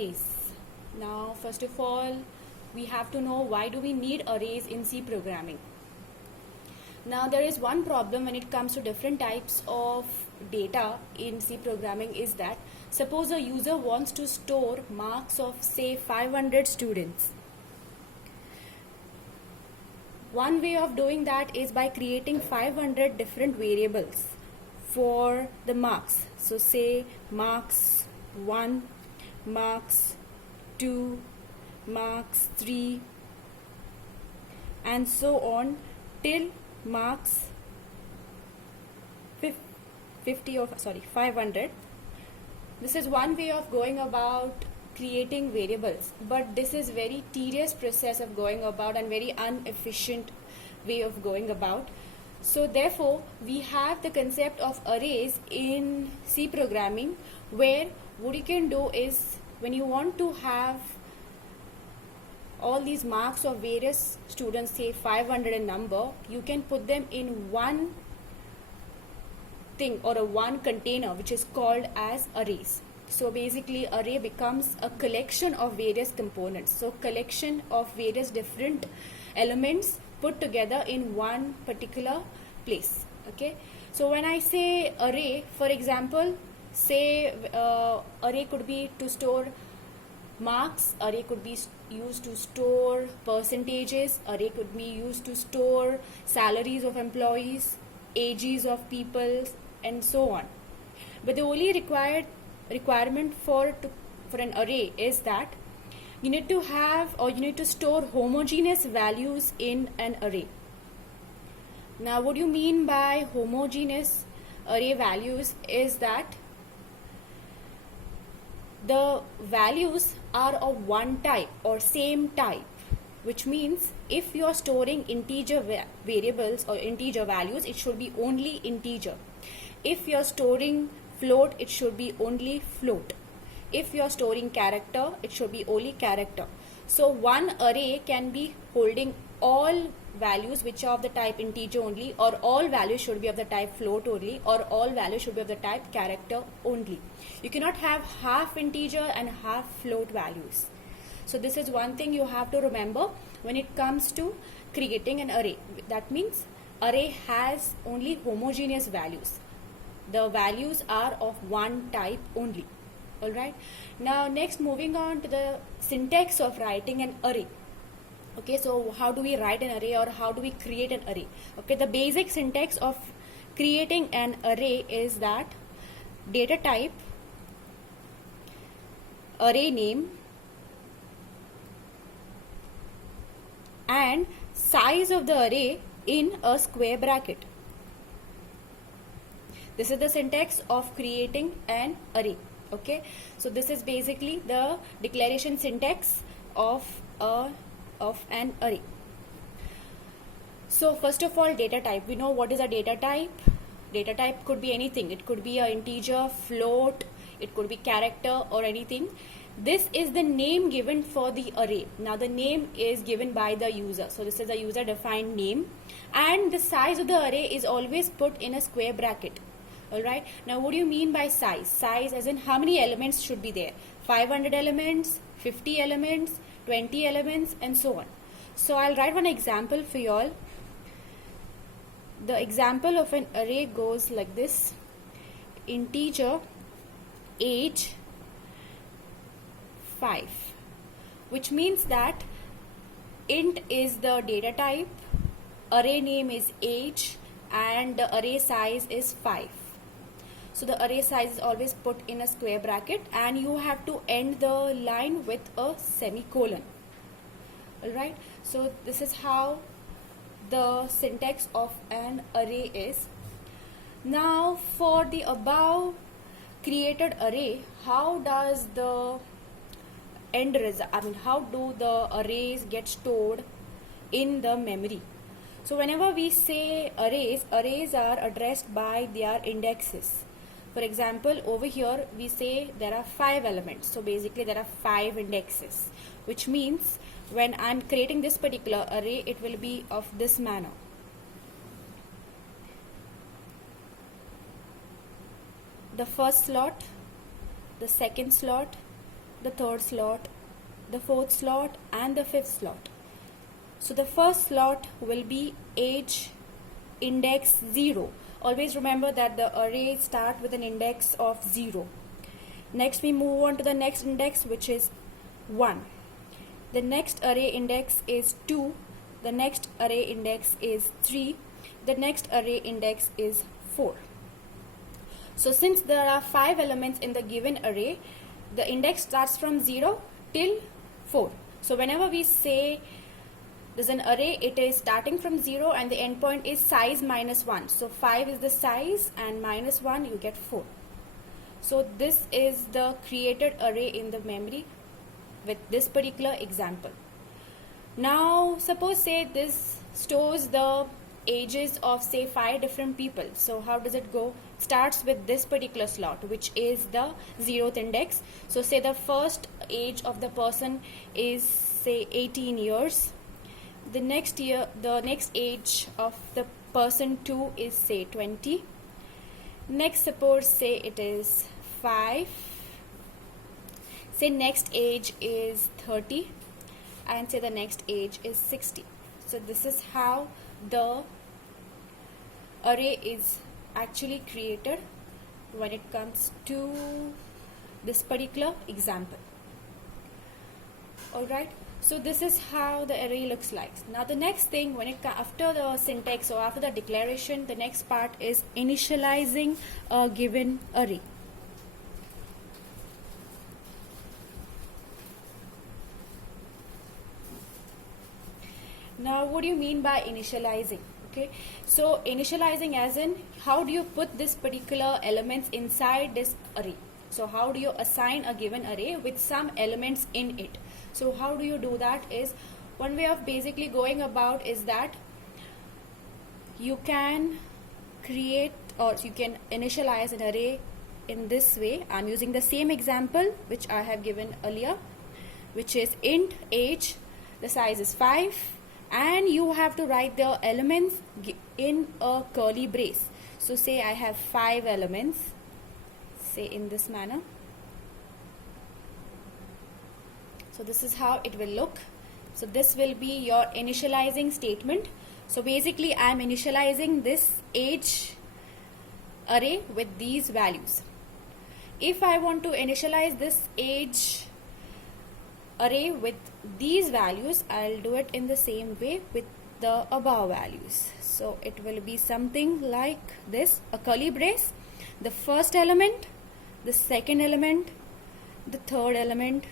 Arrays. Now, first of all, we have to know why do we need arrays in C programming. Now, there is one problem when it comes to different types of data in C programming is that suppose a user wants to store marks of say 500 students. One way of doing that is by creating 500 different variables for the marks. So say marks 1, marks 2, marks 3, and so on till marks 500. This is one way of going about creating variables, but this is very tedious process of going about and very inefficient way of going about. So therefore we have the concept of arrays in C programming, where what you can do is when you want to have all these marks of various students, say 500 in number, you can put them in one thing or a one container which is called as arrays. So basically array becomes a collection of various components, so collection of various different elements put together in one particular place. Okay, so when I say array, for example, say array could be to store marks, array could be used to store percentages, array could be used to store salaries of employees, ages of people, and so on. But the only requirement for an array is that you need to have or you need to store homogeneous values in an array. Now what do you mean by homogeneous array values is that the values are of one type or same type, which means if you are storing integer variables or integer values, it should be only integer. If you are storing float, it should be only float. If you are storing character, it should be only character. So one array can be holding all values which are of the type integer only, or all values should be of the type float only, or all values should be of the type character only. You cannot have half integer and half float values. So this is one thing you have to remember when it comes to creating an array. That means array has only homogeneous values. The values are of one type only. Alright. Now next, moving on to the syntax of writing an array. Okay, so how do we write an array or how do we create an array? Okay, the basic syntax of creating an array is that data type, array name, and size of the array in a square bracket. This is the syntax of creating an array. Okay, so this is basically the declaration syntax of an array. So first of all, data type. We know what is a data type. Data type could be anything. It could be an integer, float, it could be character or anything. This is the name given for the array. Now the name is given by the user. So this is a user defined name, and the size of the array is always put in a square bracket. Alright, now what do you mean by size? Size as in how many elements should be there? 500 elements, 50 elements, 20 elements, and so on. So I'll write one example for you all. The example of an array goes like this: integer age 5, which means that int is the data type, array name is age, and the array size is 5. So the array size is always put in a square bracket, and you have to end the line with a semicolon. Alright, so this is how the syntax of an array is. Now for the above created array, how does the end result, how do the arrays get stored in the memory? So whenever we say arrays, arrays are addressed by their indexes. For example, over here we say there are 5 elements. So basically there are 5 indexes, which means when I'm creating this particular array, it will be of this manner. The first slot, the second slot, the third slot, the fourth slot, and the fifth slot. So the first slot will be age index 0. Always remember that the array start with an index of 0. Next we move on to the next index, which is 1. The next array index is 2. The next array index is 3. The next array index is 4. So since there are 5 elements in the given array, the index starts from 0 till 4. So whenever we say there's an array, it is starting from 0 and the endpoint is size minus 1. So 5 is the size and minus 1 you get 4. So this is the created array in the memory with this particular example. Now suppose say this stores the ages of say 5 different people. So how does it go? Starts with this particular slot, which is the 0th index. So say the first age of the person is say 18 years. The next age of the person 2 is say 20. Next suppose say it is 5. Say next age is 30 and say the next age is 60. So this is how the array is actually created when it comes to this particular example. Alright, so this is how the array looks like. Now the next thing, after the syntax or after the declaration, the next part is initializing a given array. Now what do you mean by initializing? Okay, so initializing as in how do you put this particular elements inside this array. So how do you assign a given array with some elements in it? So how do you do that is, one way of basically going about is that you can create or you can initialize an array in this way. I'm using the same example which I have given earlier, which is int age, the size is 5, and you have to write the elements in a curly brace. So say I have 5 elements, say in this manner. So this is how it will look. So this will be your initializing statement. So basically I am initializing this age array with these values. If I want to initialize this age array with these values, I'll do it in the same way with the above values. So it will be something like this, a curly brace, the first element, the second element, the third element,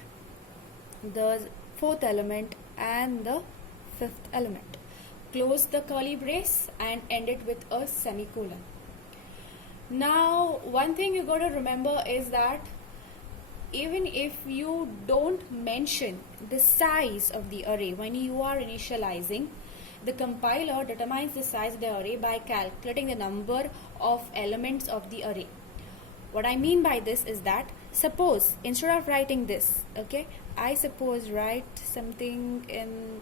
the fourth element, and the fifth element. Close the curly brace and end it with a semicolon. Now one thing you got to remember is that even if you don't mention the size of the array when you are initializing, the compiler determines the size of the array by calculating the number of elements of the array. What I mean by this is that, suppose instead of writing this, okay, I suppose write something in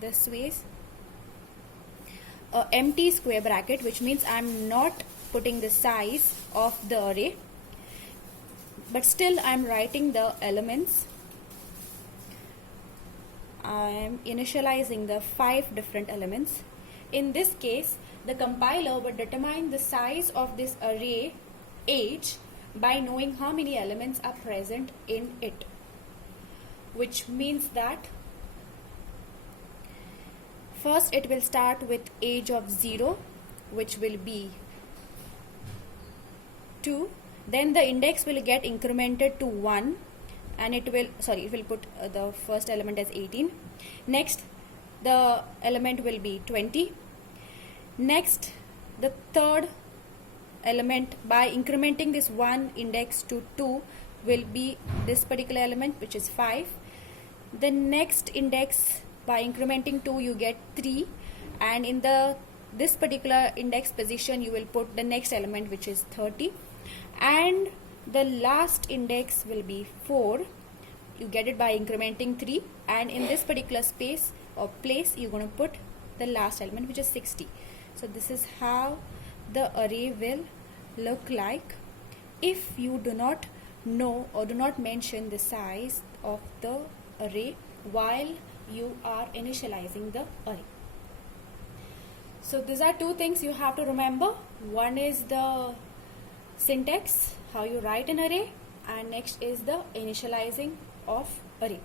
this way, a empty square bracket, which means I'm not putting the size of the array, but still I'm writing the elements. I'm initializing the 5 different elements. In this case, the compiler will determine the size of this array age by knowing how many elements are present in it, which means that first it will start with age of 0, which will be 2. Then the index will get incremented to 1 and it will put the first element as 18. Next the element will be 20. Next the third element, by incrementing this 1 index to 2, will be this particular element, which is 5. The next index, by incrementing 2, you get 3, and in this particular index position you will put the next element, which is 30, and the last index will be 4. You get it by incrementing 3, and in this particular space or place you're going to put the last element, which is 60. So this is how the array will look like if you do not know or do not mention the size of the array while you are initializing the array. So these are two things you have to remember. One is the syntax, how you write an array, and next is the initializing of array.